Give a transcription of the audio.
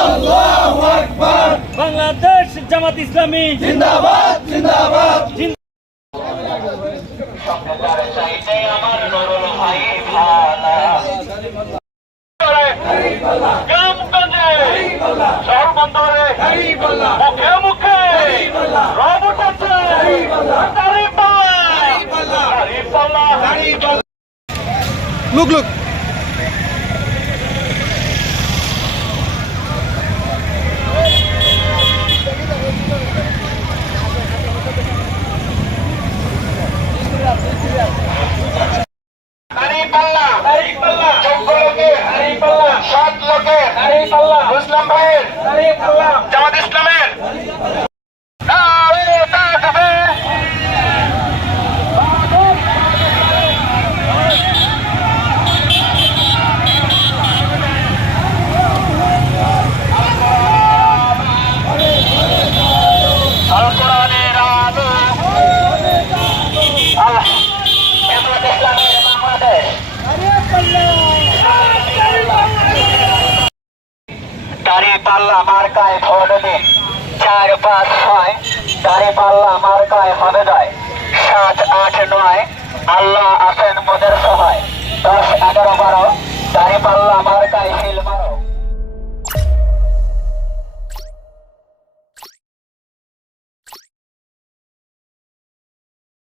আল্লাহু আকবার বাংলাদেশ জামাত ইসলামী। জিন্দাবাদ জিন্দাবাদ। মুখে মুখে রব উঠাচ্ছে দাঁড়িপাল্লা দাড়ি পাল্লা মার্কায় ভোট দিন চার পাঁচ ছয় দাড়ি পাল্লা মার্কায় হবে নয় সাত, আট, নয়, আল্লাহ আছেন মোদের সহায়। দশ, এগারো, বারো দাড়ি পাল্লা